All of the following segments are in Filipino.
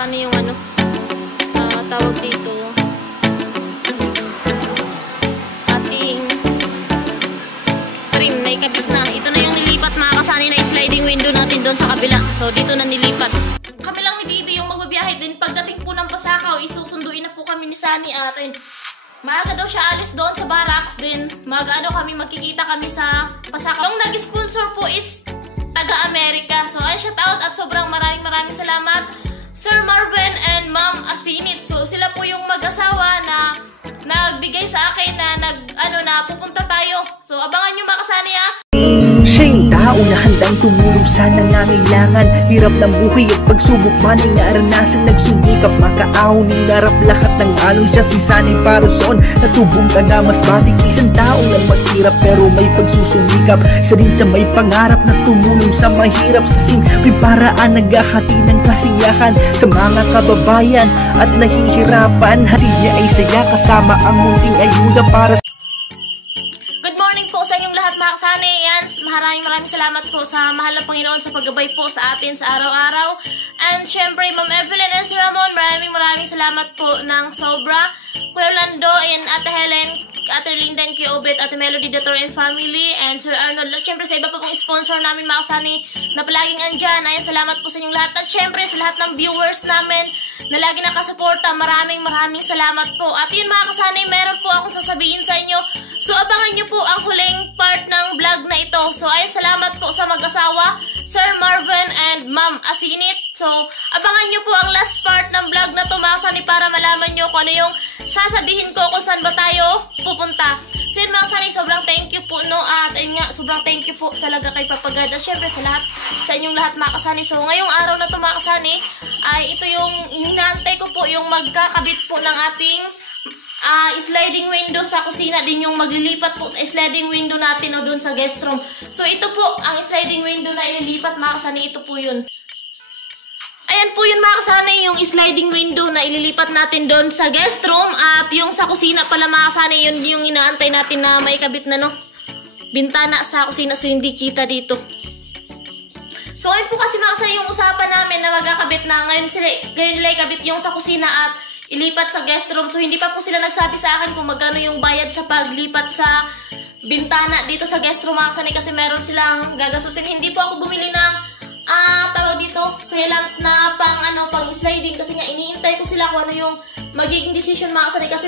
sana yung ano, tawag dito, ating trim na ikabit na. Ito na yung nilipat mga kasani na sliding window natin doon sa kabila. So dito na nilipat. Kami lang ni Bibi yung magbabiyahe din. Pagdating po ng Pasakaw, isusunduin na po kami ni Sunny atin. Maaga daw siya alis doon sa barracks din. Maaga daw kami magkikita kami sa Pasakaw. Yung nag-sponsor po is taga-Amerika. So ay shout out at sobrang maraming salamat Sir Marvin and Ma'am Asinit. So sila po yung mag-asawa na nagbigay sa akin na na pupunta tayo. So abangan nyo mga kasani ha. Siya yung tao na handang tumulong sa nangangailangan. Hirap ng buhay at pagsubok man ay naranasan. Nagsumikap makaaon, hinarap lahat ng alon. Siya si Sunny Parason, natubong ka na mas matik. Isang tao lang maghirap pero may pagsusumikap. Isa din sa may pangarap na tumulong sa mahirap. Sa simpleng paraan naghahati ng kasiyahan sa mga kababayan at nahihirapan. Hati niya ay saya kasama ang munting ayuda para sa sa inyong lahat mga kasani. Yan, maraming salamat po sa mahal na Panginoon sa paggabay po sa atin sa araw-araw. And syempre, Ma'am Evelyn and Sir Ramon, maraming salamat po ng sobra. Kuya Lando and Ate Helen, Ate Linda and Kuya Obet, Ate Melody, Dator and Family, and Sir Arnold. At syempre sa iba pa pong sponsor namin mga kasani na palaging andyan. Ayan, salamat po sa inyong lahat. At syempre sa lahat ng viewers namin na lagi nakasuporta, maraming salamat po. At yun mga kasani, meron po akong sasabihin sa inyo. So abangan nyo po ang huling part ng vlog na ito. So ayun, salamat po sa mag-asawa, Sir Marvin and Ma'am Asinit. So abangan nyo po ang last part ng vlog na to mga kasani para malaman nyo kung ano yung sasabihin ko kung saan ba tayo pupunta. So yun mga kasani, sobrang thank you po no. At ayun nga, sobrang thank you po talaga kay Papa God. At syempre sa lahat, sa inyong lahat mga kasani. So ngayong araw na to mga kasani, ay ito yung hinahantay ko po yung magkakabit po ng ating sliding window sa kusina, din yung maglilipat po sa sliding window natin o doon sa guest room. So ito po ang sliding window na ililipat mga kasani, ito po yun. Ayan po yun mga kasani, yung sliding window na ililipat natin doon sa guest room. At yung sa kusina pala mga kasani, yun yung inaantay natin na may kabit na no, bintana sa kusina, so hindi kita dito. So ngayon po kasi mga kasani yung usapan namin na magkakabit na ngayon nila ikabit yung sa kusina at ilipat sa guest room. So hindi pa po sila nagsabi sa akin kung magkano yung bayad sa paglipat sa bintana dito sa guest room mga kasani, kasi meron silang gagastusin. Hindi po ako bumili ng tawag dito, sealant na pang sliding, kasi nga iniintay ko sila kung ano yung magiging decision mga kasani, kasi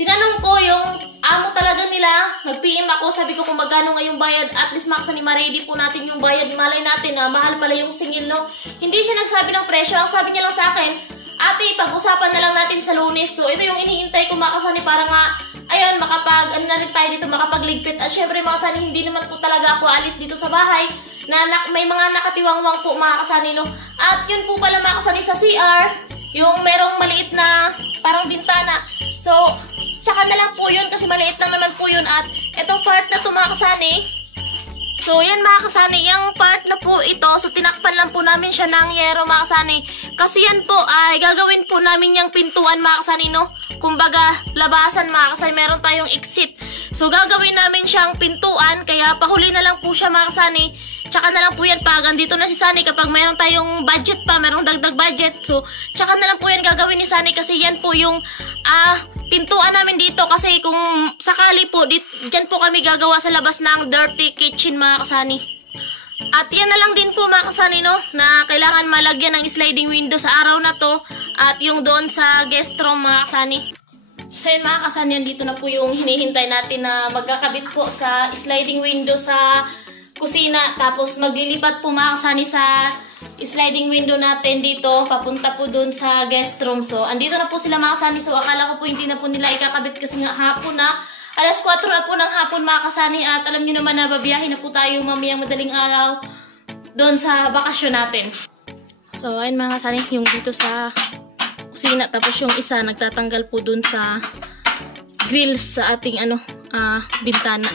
tinanong ko yung amo talaga nila, nag-PM ako, sabi ko kung magkano nga yung bayad, at least mga kasani ma-ready po natin yung bayad. Malay natin na mahal pala yung singil no. Hindi siya nagsabi ng presyo, ang sabi niya lang sa akin, ate, pag-usapan na lang natin sa Lunes. So, ito yung iniintay ko mga kasani para nga, ayun, na rin tayo dito, makapagligpit. At syempre mga kasani, hindi naman po talaga ako alis dito sa bahay, na may mga nakatiwangwang po mga kasani, no. At yun po pala mga kasani sa CR, yung merong maliit na parang bintana. So, tsaka na lang po yun kasi maliit lang naman po yun. At itong part na to mga kasani, so yan mga kasani, yung part na po ito, so tinakpan lang po namin siya ng yero mga kasani. Kasi yan po ay gagawin po namin yung pintuan mga kasani no. Kumbaga labasan mga kasani, meron tayong exit. So gagawin namin siyang pintuan, kaya pahuli na lang po siya mga kasani. Tsaka na lang po yan pag andito na si Sunny, kapag meron tayong budget pa, merong dagdag budget. So tsaka na lang po yan gagawin ni Sunny, kasi yan po yung pintuan namin dito, kasi kung sakali po dyan po kami gagawa sa labas ng dirty kitchen mga kasani. At yan na lang din po mga kasani no, na kailangan malagyan ng sliding window sa araw na to, at yung doon sa guest room mga kasani. So yun mga kasani, yan dito na po yung hinihintay natin na magkakabit po sa sliding window sa kusina, tapos maglilipat po mga kasani sa sliding window natin dito papunta po dun sa guest room. So andito na po sila mga kasani. So akala ko po hindi na po nila ikakabit kasi nga hapon na, alas 4 na po ng hapon mga kasani. At alam nyo naman na babiyahin na po tayo mamayang madaling araw doon sa bakasyon natin. So ayun mga kasani, yung dito sa kusina, tapos yung isa nagtatanggal po dun sa grills sa ating bintana.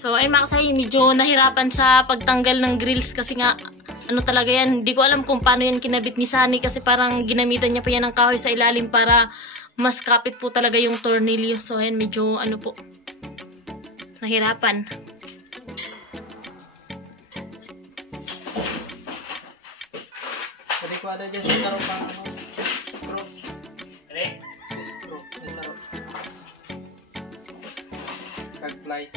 So ayun mga kasani, medyo nahirapan sa pagtanggal ng grills kasi nga talaga yan, hindi ko alam kung paano yan kinabit ni Sunny, kasi parang ginamitan niya pa yan ng kahoy sa ilalim para mas kapit po talaga yung tornilyo. So, ayan, medyo ano po, nahirapan. Pwede ko ada dyan sa laro pang ano, screw. Pwede? Screw, yung laro. Kag flies.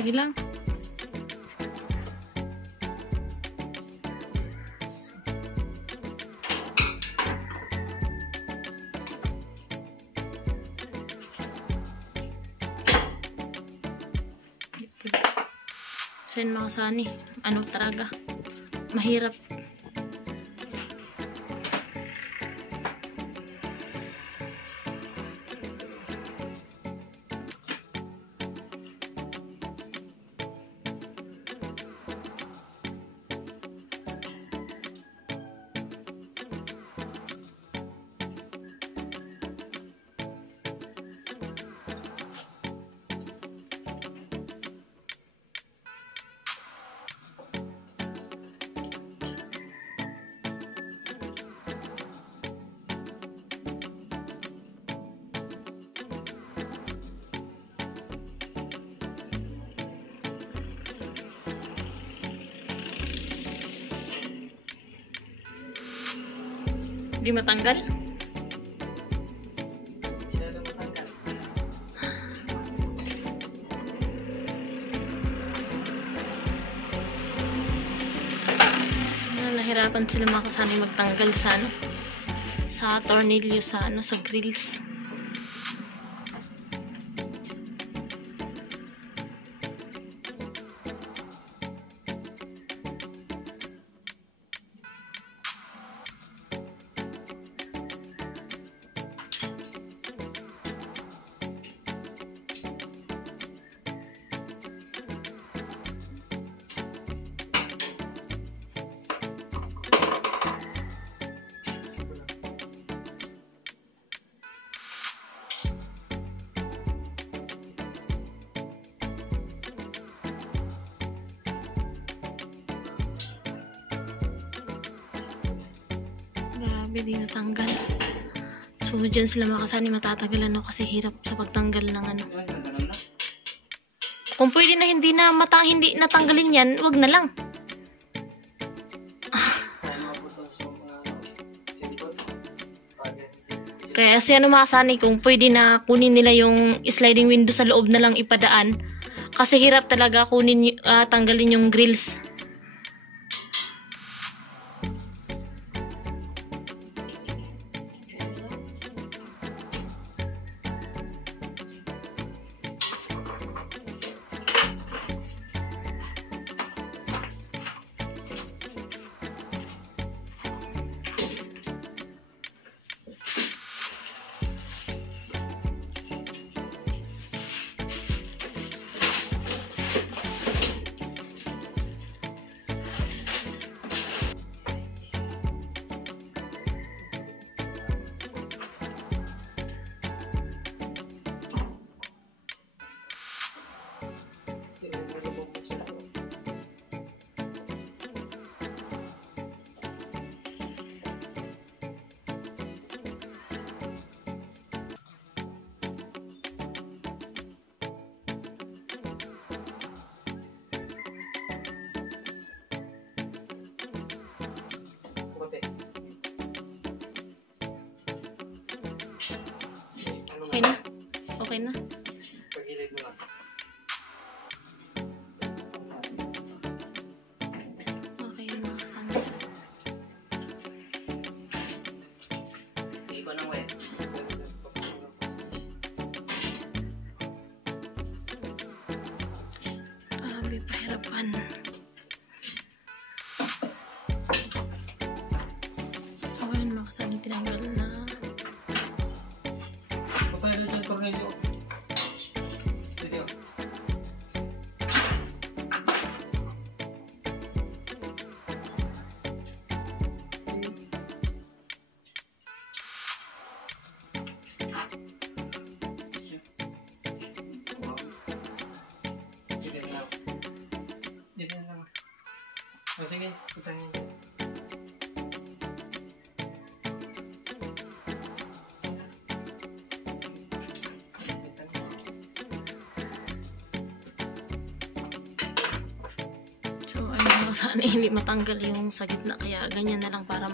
Sige lang. So yun mga kasani, ano talaga, mahirap. Hindi matanggal. Nahirapan sila mga kasani magtanggal sa ano, sa tornilyo sa ano, sa grills. Grabe, di natanggal. So, dyan sila mga kasani matatagalan no, kasi hirap sa pagtanggal ng ano. Kung pwede na hindi natanggalin yan, wag na lang. Kaya kasi ano mga kasani, kung pwede na kunin nila yung sliding window sa loob na lang ipadaan. Kasi hirap talaga kunin, tanggalin yung grills. Okay na. Pagilid mo lang. Okay yun mga kasama. Hindi ko nang wet. Grabe, pahirapan. So, ayun mga kasama, tinanggal na. Patay na dyan, tornilyo. Video. Sige lang. Sige lang. O sige, putahin niyo. So, ayun, sana hindi matanggal yung sa gitna. Kaya, ganyan na lang. Para,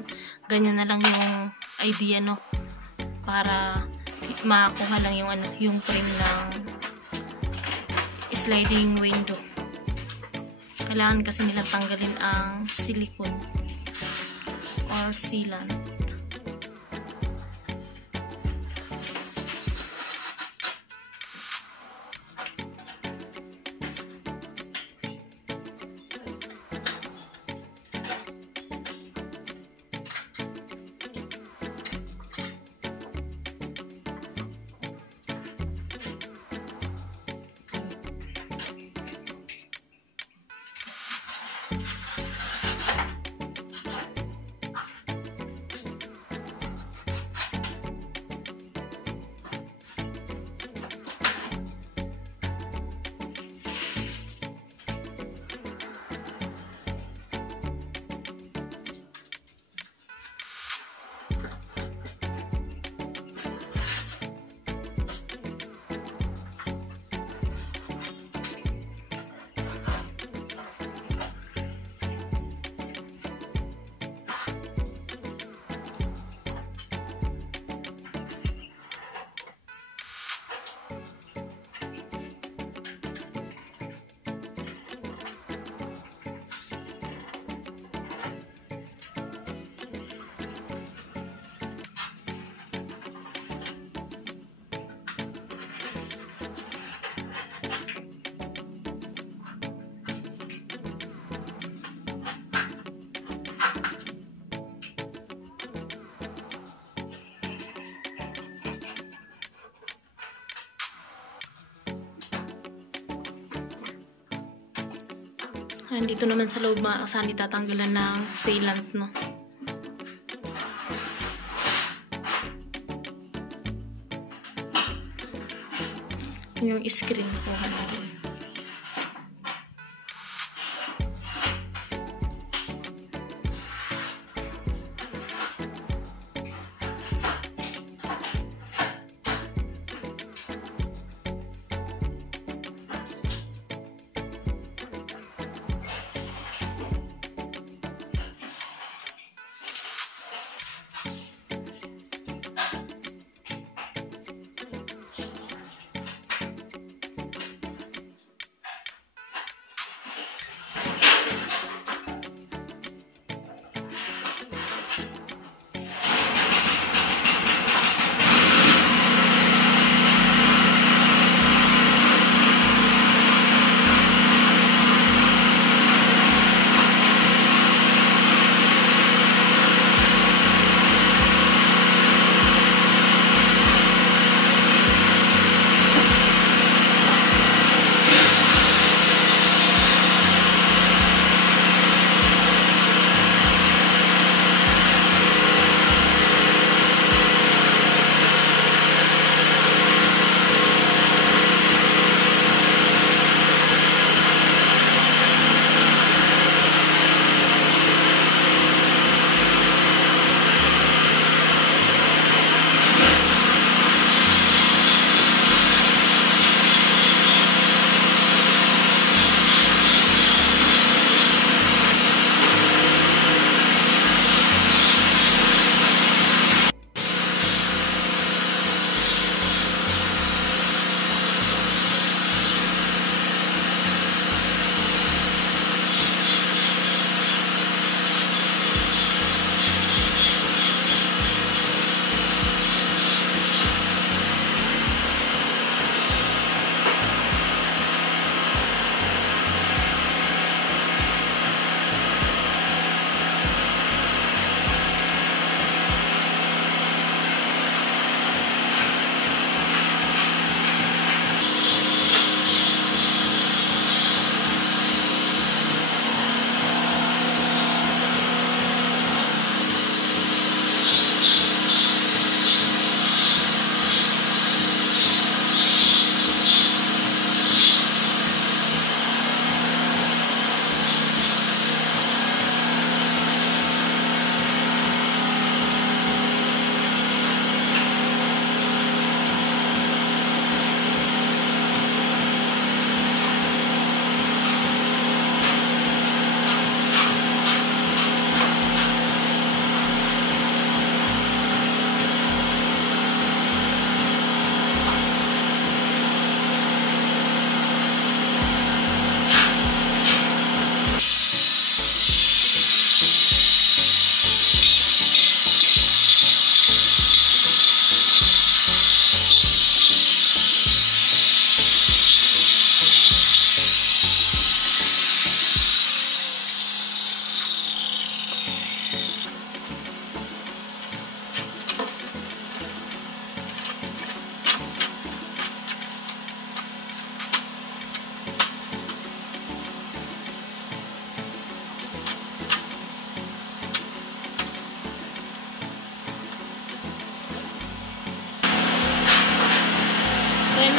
ganyan na lang yung idea, no? Para, makakuha lang yung, ano, yung frame ng sliding window. Kailangan kasi nilang tanggalin ang silicone or sealant. Dito naman sa loob mga kasama, tatanggalan ng sealant, no? Yung screen kuha natin.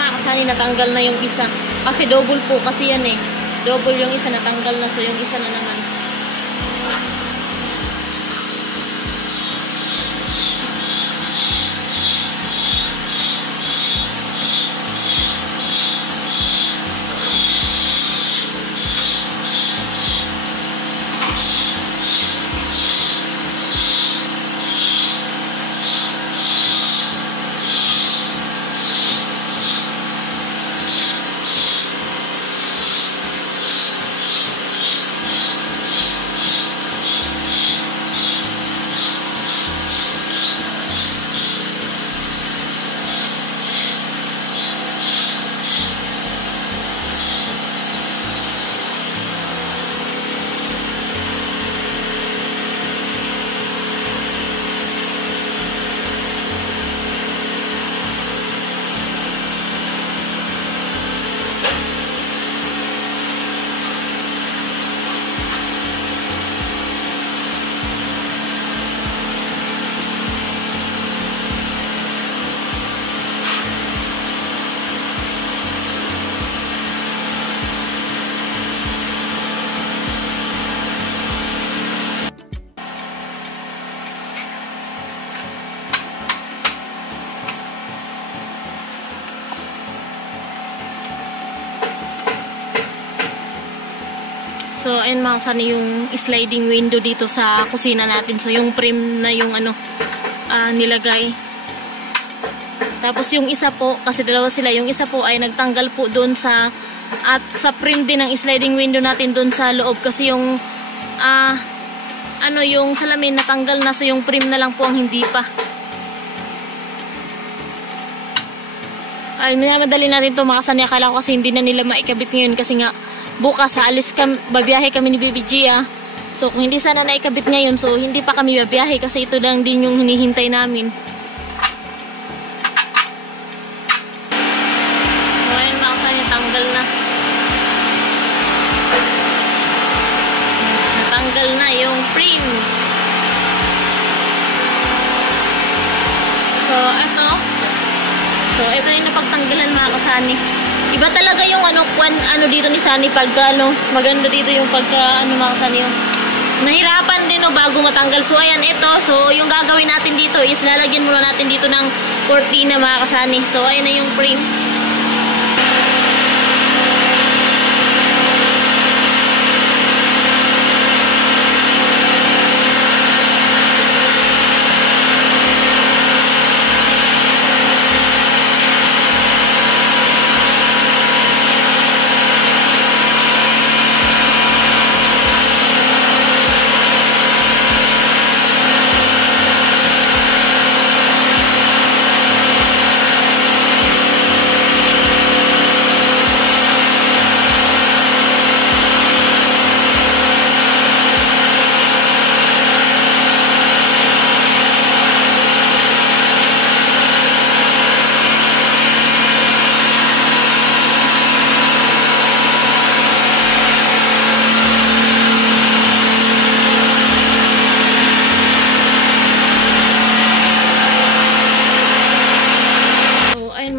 mga kasani, natanggal na yung isa. Kasi double po kasi yan eh. Double yung isa, natanggal na. So yung isa na naman. So, ayun mga kasani, yung sliding window dito sa kusina natin. So, yung frame na yung nilagay. Tapos yung isa po, kasi dalawa sila, yung isa po ay nagtanggal po doon sa, at sa frame din ng sliding window natin doon sa loob. Kasi yung, yung salamin natanggal na, so yung frame na lang po ang hindi pa. Ay, minamadali natin ito mga kasani. Akala ko kasi hindi na nila maikabit ngayon kasi nga, bukas babiyahe kami ni Baby Gia. So kung hindi sana naikabit ngayon, so hindi pa kami babiyahe kasi ito lang din yung hinihintay namin. So ayun mga kasani, tanggal na. Natanggal na yung frame. So ito yung napagtanggalan mga kasani. Iba talaga yung dito ni Sunny pagka maganda dito yung pagka mga kasani yung nahirapan din bago matanggal. So ayan ito. So yung gagawin natin dito is lalagyan muna natin dito ng cortina mga kasani. So ayan na yung frame.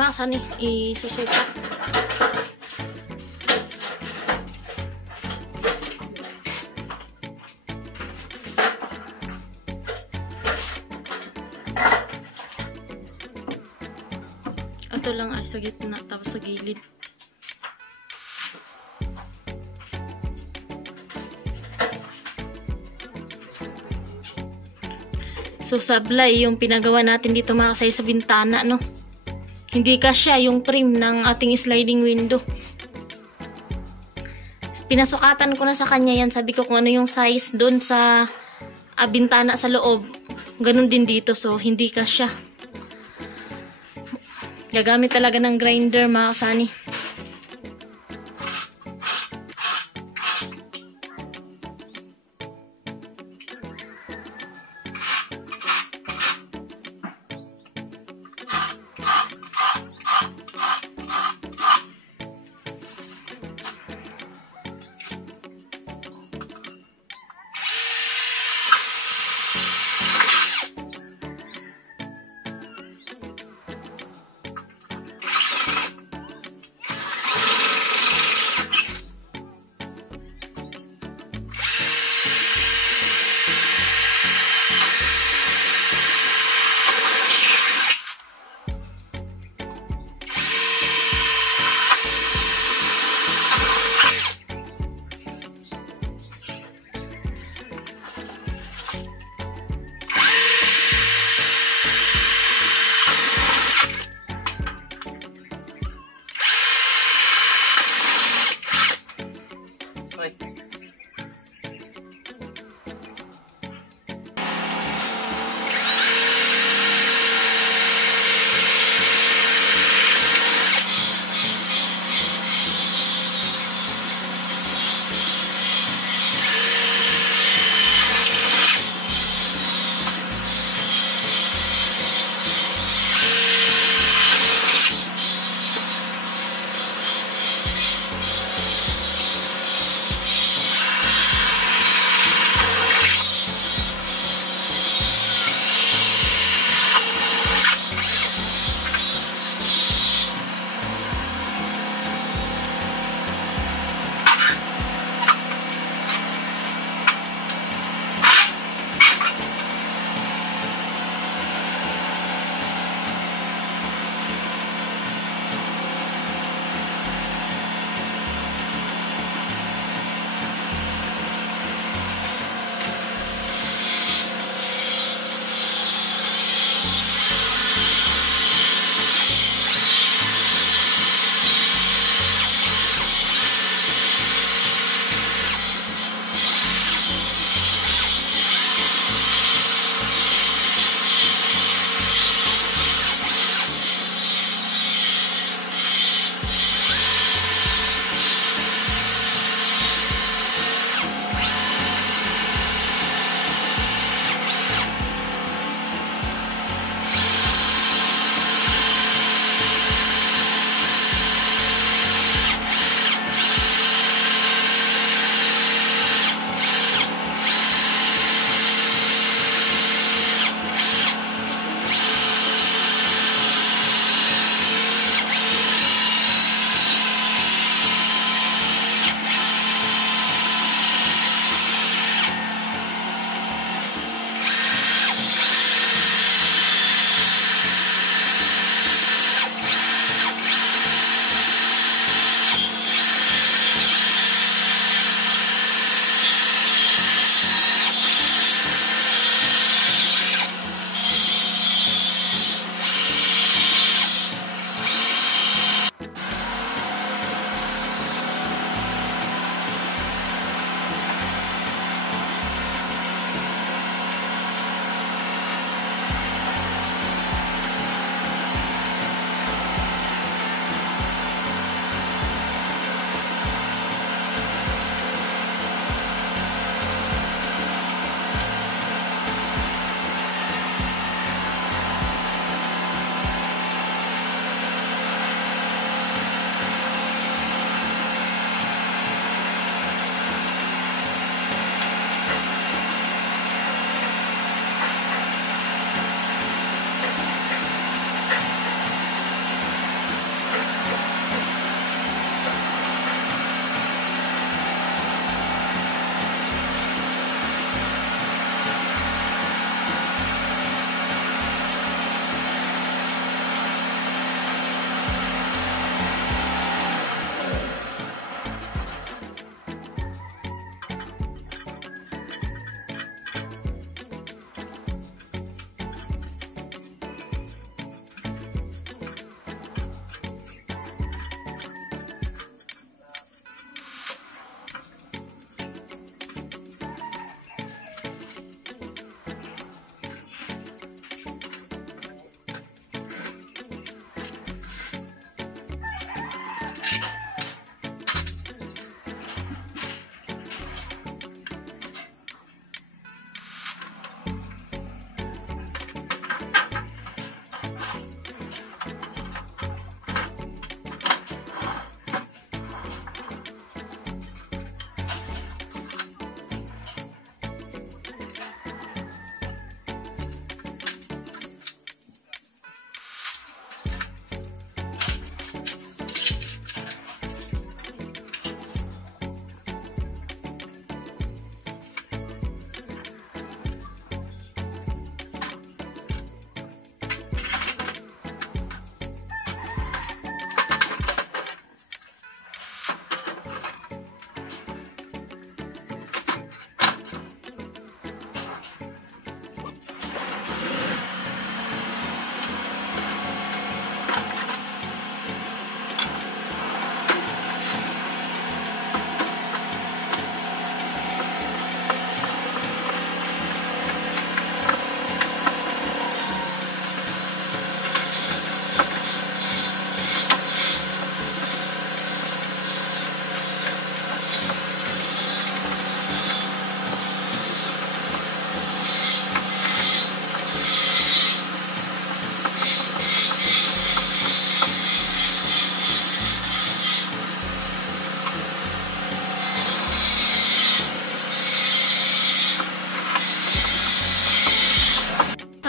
Saan isusukat? Ito lang ay sa gitna tapos sa gilid. So sablay yung pinagawa natin dito mga kasay sa bintana, no? Hindi kasya yung frame ng ating sliding window. Pinasukatan ko na sa kanya yan. Sabi ko kung ano yung size doon sa bintana sa loob. Ganun din dito. So, hindi kasya. Gagamit talaga ng grinder mga kasani.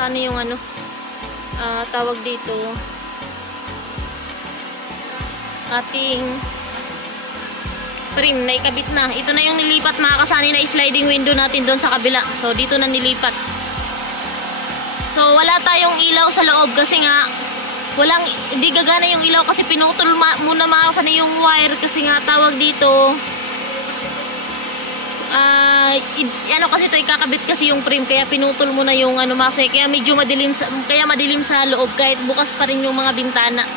kasani yung ano, tawag dito, ating frame na ikabit na. Ito na yung nilipat mga kasani na sliding window natin doon sa kabila. So dito na nilipat. So wala tayong ilaw sa loob kasi nga hindi gagana yung ilaw kasi pinutol muna mga kasani yung wire kasi nga tawag dito, ano kasi ito ikakabit kasi yung frame kaya pinutol muna yung ano kasi kaya medyo madilim sa loob kahit bukas pa rin yung mga bintana.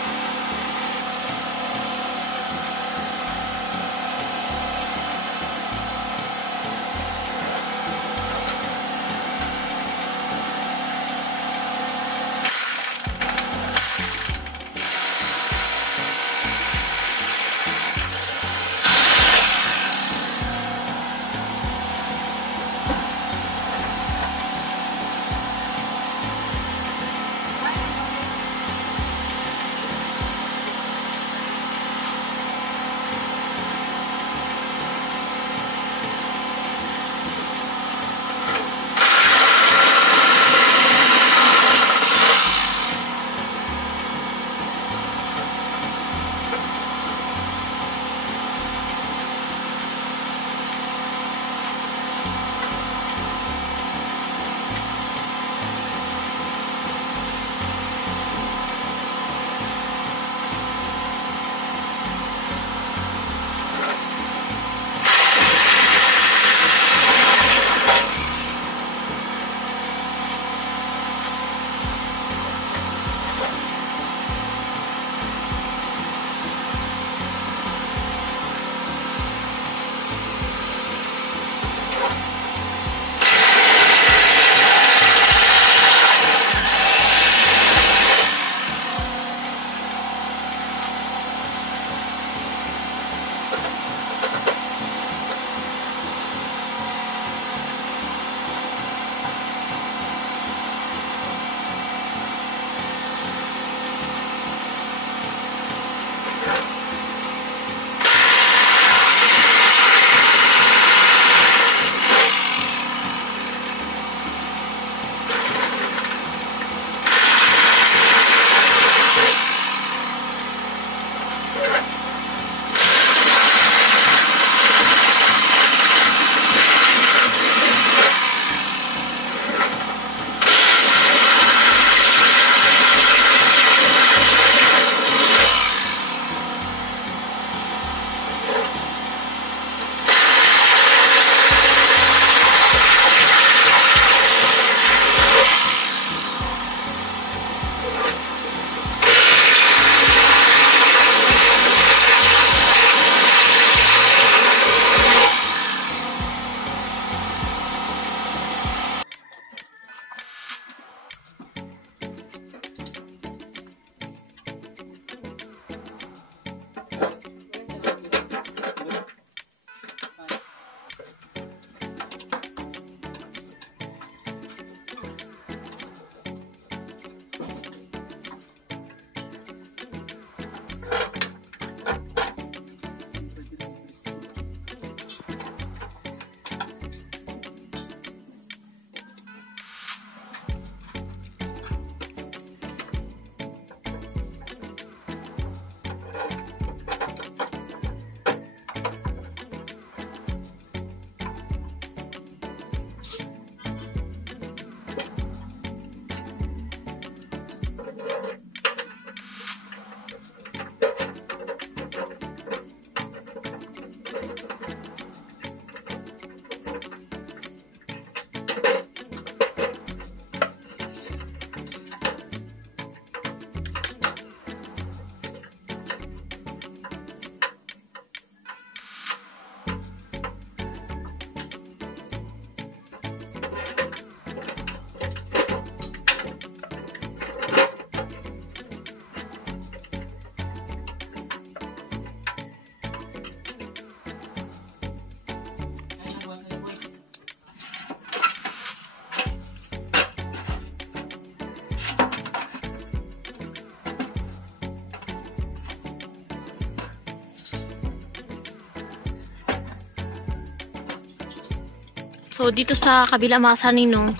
So, dito sa kabila mga saninong,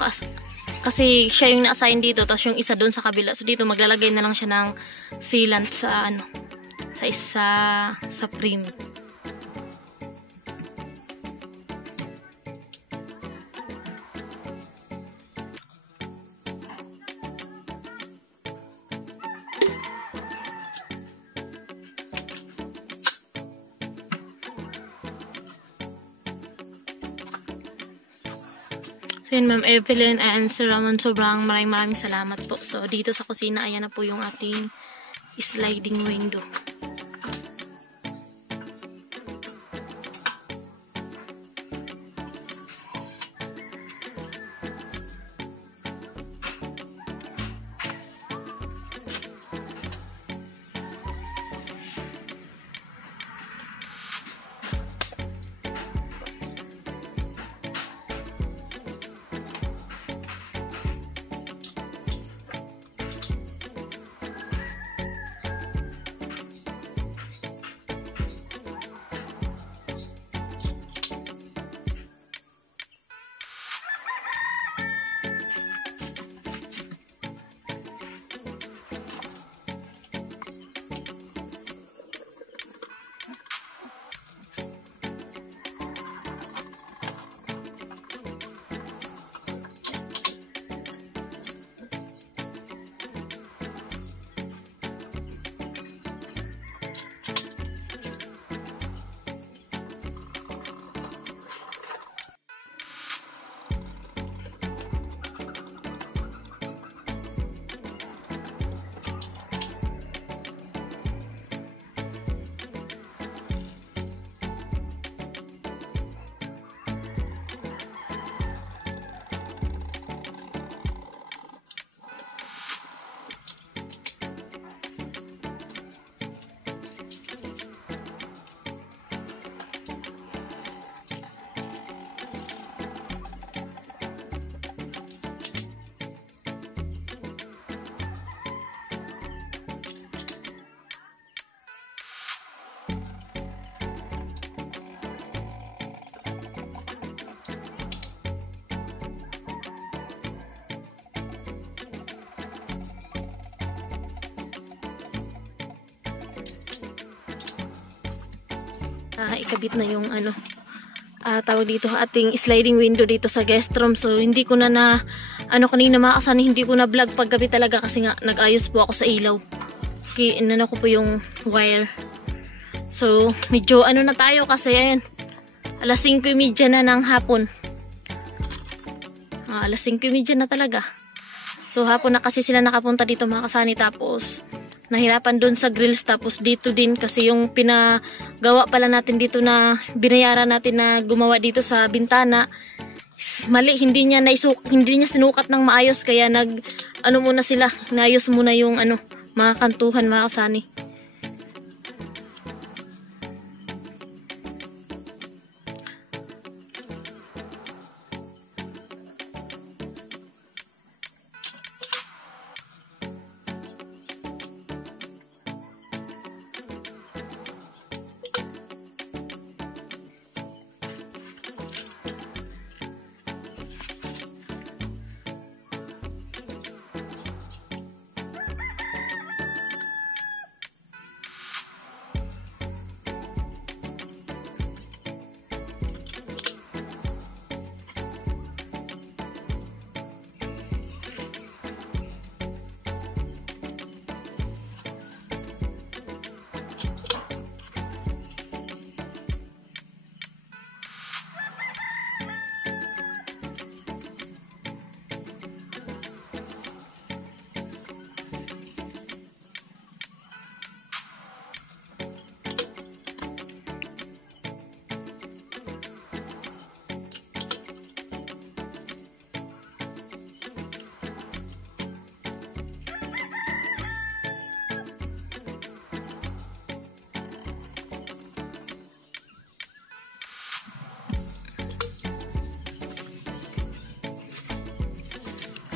Kasi siya yung na-assign dito, tapos yung isa doon sa kabila. So dito maglalagay na lang siya ng sealant sa ano, sa isa sa frame. So yun, Ma'am Evelyn and Sir Ramon, sobrang maraming salamat po. So dito sa kusina, ayan na po yung ating sliding window. Ikabit na yung ano, tawag dito, ating sliding window dito sa guest room. So hindi ko na ano kanina mga kasani, hindi ko na vlog paggabi talaga kasi nga nag-ayos po ako sa ilaw. Okay, inano ko po yung wire. So medyo ano na tayo kasi ayan, alas 5:30 na ng hapon. Alas 5:30 na talaga. So hapon na kasi sila nakapunta dito mga kasani, tapos nahirapan doon sa grills, tapos dito din kasi yung pinagawa pala natin dito na binayaran natin na gumawa dito sa bintana mali, hindi niya sinukat ng maayos, kaya ano muna sila, naayos muna yung ano, mga kantuhan mga kasani.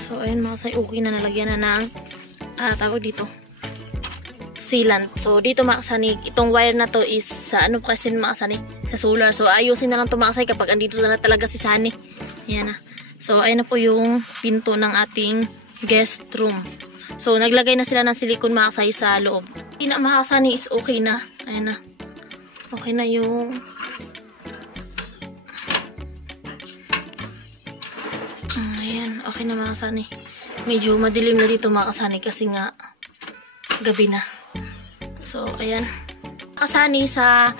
So ayun mga kasay, okay na, nalagyan na ng tawag dito, sealant. So dito mga kasani, itong wire na to is sa ano kasi mga kasani, sa solar. So ayusin na lang to mga kasay kapag andito na talaga si Sunny. Ayan na. So, ayun na po yung pinto ng ating guest room. So, naglagay na sila ng silicone mga kasani sa loob. Hindi na mga kasani is okay na. Ayun na. Okay na yung... Ayan, okay na mga kasani. Medyo madilim na dito mga kasani kasi nga gabi na. So, ayan. Kasani sa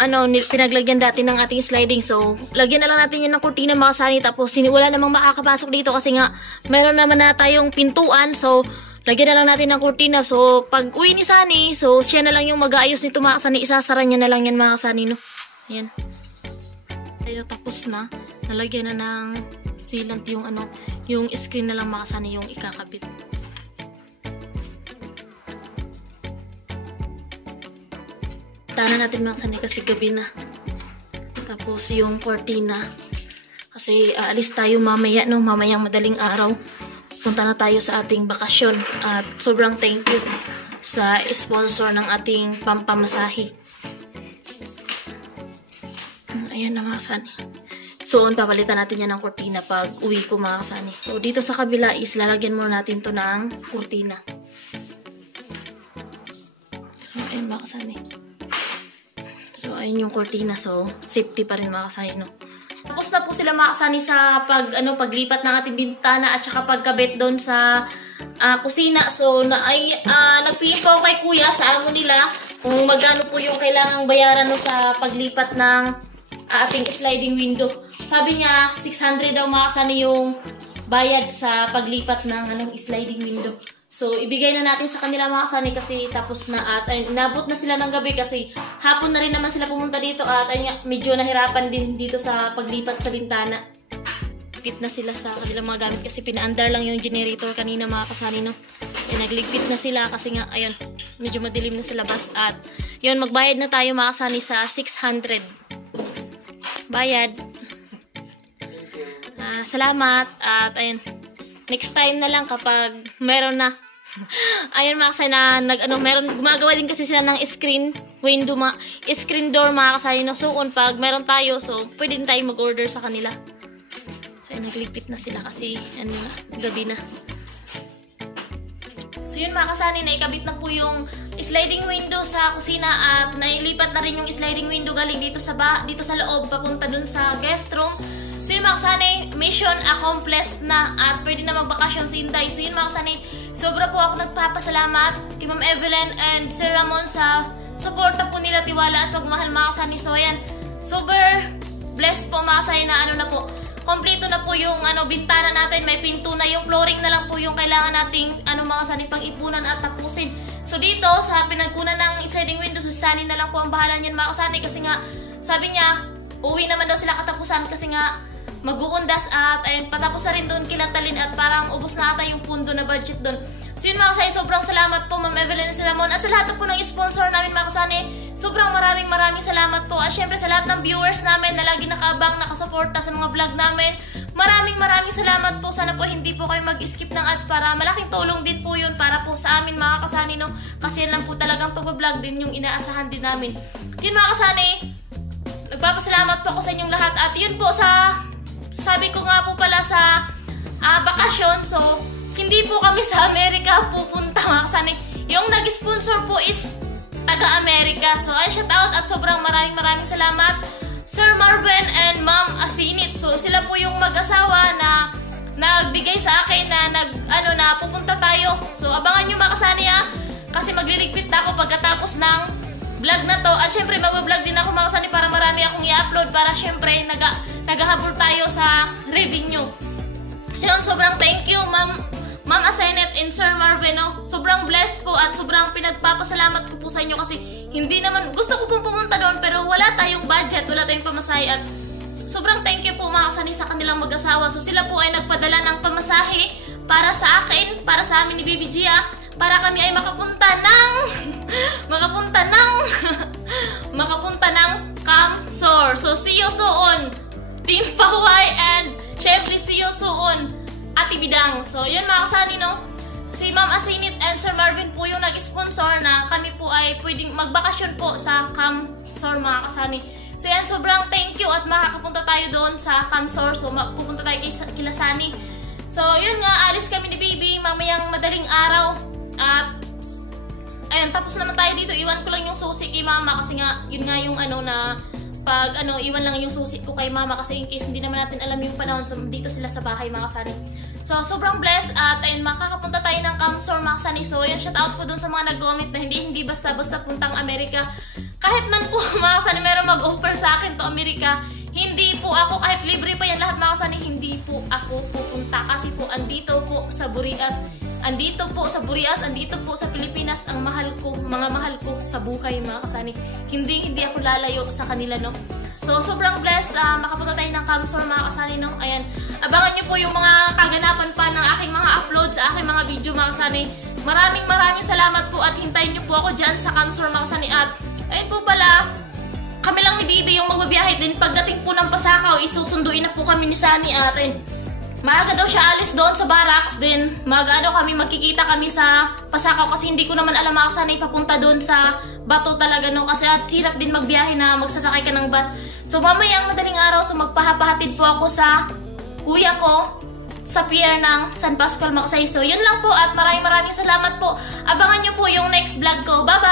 pinaglagyan dati ng ating sliding. So, lagyan na lang natin yan ng kurtina mga kasani. Tapos, wala namang makakapasok dito kasi nga meron naman na tayong pintuan. So, lagyan na lang natin ng kurtina. So, pag uwi ni Sunny, so, siya na lang yung mag-aayos nito mga kasani. Isasara niya na lang yan mga kasani, no? Ayan. Ayun, tapos na. Nalagyan na ng sealant yung yung screen na lang mga kasani yung ikakabit. Tanan natin mga kasani kasi gabi na. Tapos yung cortina. Kasi aalis tayo mamaya, no? Mamayang madaling araw. Punta na tayo sa ating bakasyon. At sobrang thank you sa sponsor ng ating pampamasahe. Ayan na mga kasani. So, papalitan natin yan ng kurtina pag uwi ko mga kasani. So, dito sa kabila is lalagyan muna natin to ng kurtina. So, ayun mga kasani. So, ayun yung kurtina. So, safety pa rin mga kasani, no? Tapos na po sila mga kasani sa paglipat ng ating bintana at saka pagkabit doon sa kusina. So, nagpihis po ako kay kuya sa amo nila kung magkano po yung kailangang bayaran no, sa paglipat ng ating sliding window. Sabi niya, 600 daw mga kasani yung bayad sa paglipat ng sliding window. So, ibigay na natin sa kanila mga kasani kasi tapos na at inabot na sila ng gabi kasi hapon na rin naman sila pumunta dito at medyo nahirapan din dito sa paglipat sa bintana. Ligpit na sila sa kanilang mga gamit kasi pinaandar lang yung generator kanina mga kasani, no? Nagligpit na sila kasi nga, ayun, medyo madilim na sa labas at yun, magbayad na tayo mga kasani sa 600. Bayad. Salamat at ayun, next time na lang kapag meron na. Ayun mga kasani na gumagawa din kasi sila ng screen window, screen door mga kasani, no? So pag meron tayo, so pwede din tayo mag-order sa kanila. So nagligpit na sila kasi gabi na. So yun mga kasani, naikabit na po yung sliding window sa kusina at nailipat na rin yung sliding window galing dito sa loob papunta dun sa guest room. So yun mga kasani, mission accomplished na at pwede na magbakasyon si Inday. So yun mga kasani, sobra po ako nagpapasalamat kay Ma'am Evelyn and Sir Ramon sa suporta po nila, tiwala at pagmahal mga kasani. So ayan, super blessed po mga kasani na na po. Kompleto na po yung bintana natin, may pinto na, yung flooring na lang po yung kailangan nating mga kasani pang-ipunan at tapusin. So dito sa pinagkunan ng sliding window, so Sunny na lang po ang bahala niyan mga kasani kasi nga sabi niya uwi naman daw sila katapusan kasi nga mag-uundas at ayun, patapos na rin doon kilatalin at parang ubos na ata yung pundo na budget doon. So yun mga kasani, sobrang salamat po Ma'am Evelyn and Sir Ramon at sa lahat po ng sponsor namin mga kasani. Sobrang maraming salamat po at syempre sa lahat ng viewers namin na lagi nakaabang, nakasuporta sa mga vlog namin. Maraming salamat po. Sana po hindi po kayo mag-skip ng ads para malaking tulong din po yun para po sa amin mga kasani, no? Kasi yan lang po talagang pag-vlog din yung inaasahan din namin. Yun mga kasani, nagpapasalamat po ako sa inyong lahat at yun po sabi ko nga po pala sa bakasyon, so hindi po kami sa Amerika pupunta mga kasani. Yung nag-sponsor po is taga-Amerika. So ay shout out at sobrang maraming salamat Sir Marvin and Ma'am Asinit. So sila po yung mag-asawa na nagbigay sa akin na pupunta tayo. So abangan nyo mga kasani kasi magliligpit na ako pagkatapos ng vlog na to. At syempre mag-vlog din ako mga kasani para marami akong i-upload para syempre naghahabol tayo sa revenue. So sobrang thank you Ma'am Asenet and Sir Marvin, no? Sobrang blessed po at sobrang pinagpapasalamat ko po sa inyo kasi hindi naman, gusto ko pong pumunta doon pero wala tayong budget, wala tayong pamasahe at sobrang thank you po mga kasani sa kanilang mag-asawa. So sila po ay nagpadala ng pamasahe para sa akin, para sa amin ni Baby Gia, para kami ay makapunta ng Camsor. So see you soon Team Paway and syempre see you soon Ate Bidang. So yun mga kasani, no? Si Ma'am Asinit and Sir Marvin po yung nag-sponsor na kami po ay pwedeng magbakasyon po sa Camsor mga kasani. So yan, sobrang thank you at makakapunta tayo doon sa Camsor. So pupunta tayo kila Sunny. So yun nga, alis kami ni baby mamayang madaling araw. At ayun, tapos naman tayo dito. Iwan ko lang yung susi kay mama kasi nga, yun nga yung ano na pag iwan lang yung susi ko kay mama kasi in case hindi naman natin alam yung panahon. So dito sila sa bahay mga kasani. So sobrang blessed at ayun, makakapunta tayo ng Camsor mga kasani. So yan, shout out po dun sa mga nag-comment na hindi basta-basta puntang Amerika. Kahit man po mga kasani meron mag-offer sa akin to Amerika, hindi po ako, kahit libre pa yan lahat mga kasani, hindi po ako pupunta kasi po andito po sa Burias. Andito po sa Burias, andito po sa Pilipinas ang mahal ko, mga mahal ko sa buhay mga kasani. Hindi ako lalayo sa kanila, no. So sobrang blessed, makapunta tayo ng Camsor mga kasani, no. Ayan, abangan nyo po yung mga kaganapan pa ng aking mga upload sa aking mga video mga kasani. Maraming salamat po at hintayin nyo po ako dyan sa Camsor mga kasani. At ayun po pala, kami lang ni Bibi yung magbabiyahe din. Pagdating po ng Pasakaw, isusunduin na po kami ni Sunny at maaga daw siya alis doon sa barracks din. Maaga daw kami magkikita kami sa Pasakaw kasi hindi ko naman alam ako sana ipapunta doon sa Bato talaga, no, kasi at hirap din magbiyahe na magsasakay ka ng bus. So mamayang madaling araw, so magpahapahatid po ako sa kuya ko sa pier ng San Pascual Makasay. So yun lang po at maraming salamat po. Abangan nyo po yung next vlog ko. Bye bye!